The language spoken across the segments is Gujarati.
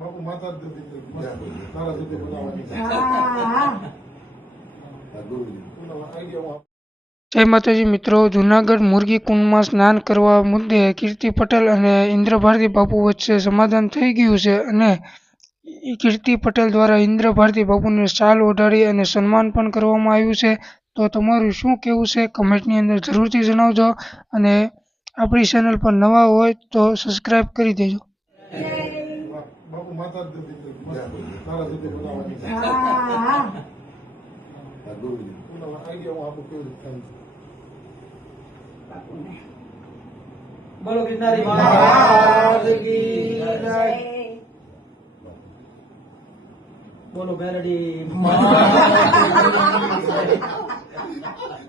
બાપુ માતા જ દીધી તારા સુધી બોલાવવાની આઈડિયા જય માતાજી મિત્રો, જૂનાગઢ મુરગી કુંડમાં સ્નાન કરવા મુદ્દે કીર્તિ પટેલ અને ઇન્દ્ર ભારતી બાપુ વચ્ચે સમાધાન થઈ ગયું છે અને કીર્તિ પટેલ દ્વારા ઇન્દ્ર ભારતી બાપુને શાલ ઓઢાડી અને સન્માન પણ કરવામાં આવ્યું છે. તો તમારું શું કહેવું છે કમેન્ટની અંદર જરૂરથી જણાવજો અને આપણી ચેનલ પર નવા હોય તો સબસ્ક્રાઈબ કરી દેજો. બાપુ માતા જ દીધી તારા સુધી બોલાવવાની આઈડિયા હું આપું કેવી રીતે થાય છે. બોલો ગિરનારી મહારાજ કી જય. બોલો મેલડી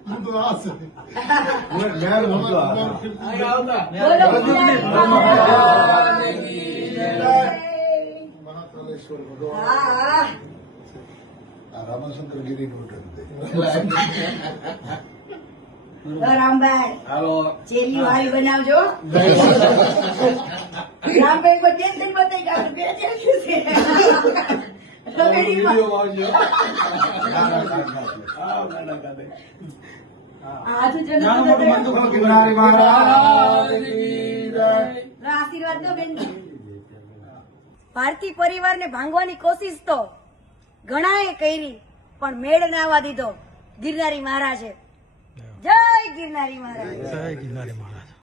હું તો આ છે મેર મોટો મહાકાલેશ્વર ભગવાન રામાશંકર ગીરી નું રામભાઈ ચેલી વાળી બનાવજો. રામભાઈ કોઈ ટેન્શન બતાવી ગયા બે ચેલી છે આશીર્વાદ દો બેન. ભારતી પરિવારને ભાંગવાની કોશિશ તો ઘણાએ કરી પણ મેળ ના આવવા દીધો ગિરનારી મહારાજે. જય ગિરનારી મહારાજ.